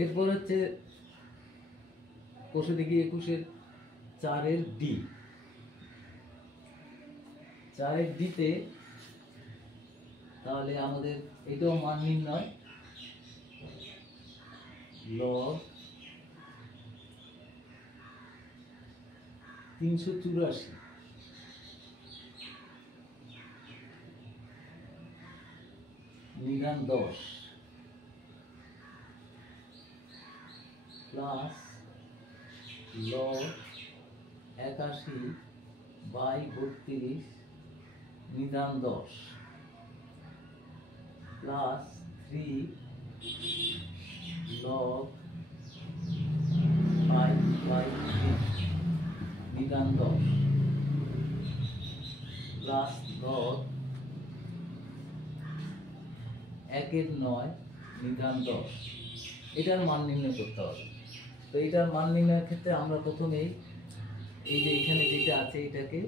এরপর হচ্ছে 65-21 4-এর ডি। 4-এর ডিতে তাহলে আমাদের এটাও মান নির্ণয়, লগ 384 নিধান 10 প্লাস লগ 81/32 নিধান 10 প্লাস 3 log 5/3 নিধান 10 প্লাস log 1/9 নিধান 10। এটার মান নির্ণয় করতে হবে। তো এটার মান নির্ণয়ের ক্ষেত্রে আমরা প্রথমেই এই যে এখানে যেটা আছে এটাকে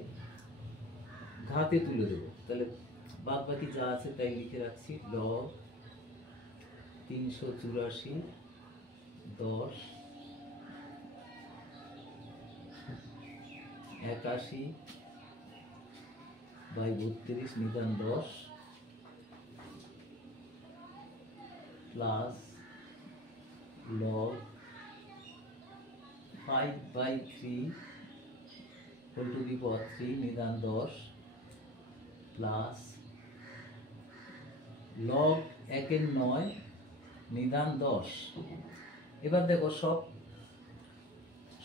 ঘাতে তুলে দেবো। তাহলে বাদ বাকি যা আছে তাই লিখে রাখছি, log 384 10 81/32 Nidhan 10 plus log 5/3 whole to the power 3 Nidhan 10 plus log 1/9 নিধান 10। এবার দেখো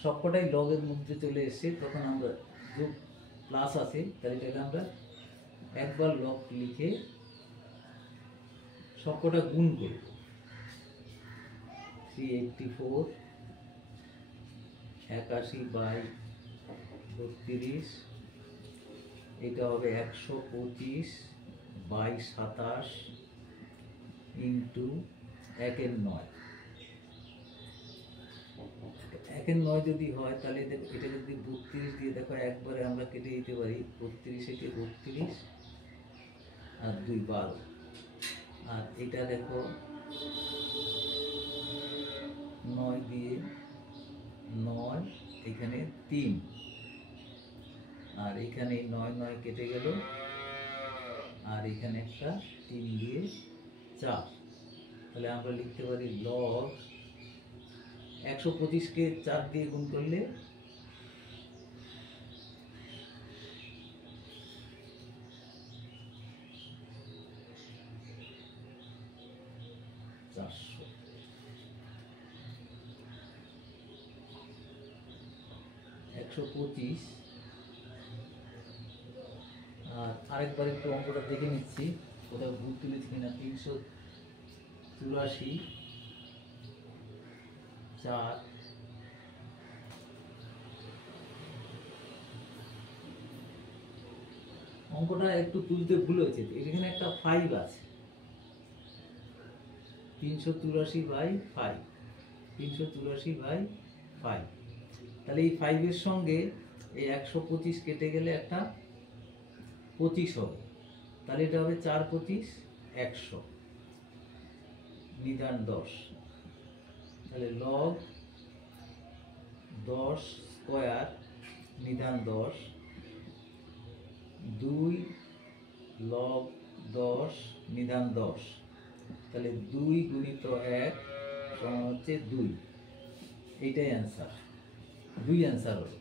সবকটাই লগের মধ্যে চলে এসেছে, তখন আমরা যোগ প্লাস আছে, তাহলে এটাকে আমরা একবার লগ লিখে সবকটা গুণ করব। 384 81/32 এটা হবে 125/27 ইন্টু 1/9। 1/9 যদি হয় তাহলে এটা যদি 32 দিয়ে দেখো একবারে আমরা কেটে দিতে পারি, 32 একে 32 আর 2 12, আর এটা দেখো 9 দিয়ে 9 এখানে 3, আর এখানে 9 9 কেটে গেল, আর এখানে একটা 3 দিয়ে 4। তাহলে আমরা লিখতে পারি log 125কে 4 দিয়ে গুণ করলে 400। আর আরেকবার একটু অঙ্কটা দেখে নিচ্ছি কোথাও ভুল তুলেছি কিনা। 384 4 অঙ্কটা একটু তুলতে ভুল হয়েছে, এখানে একটা 5 আছে। 384/5 384/5, তাহলে এই 5 এর সঙ্গে এই 125 কেটে গেলে একটা 25 হবে, তাহলে এটা হবে 4 25 100 নিধান 10। তাহলে log 10 স্কয়ার নিধান 10 2 log 10 নিধান 10, তাহলে 2 গুণিত 1 সমান হচ্ছে 2। এইটাই অ্যান্সার, 2 অ্যান্সার হলো।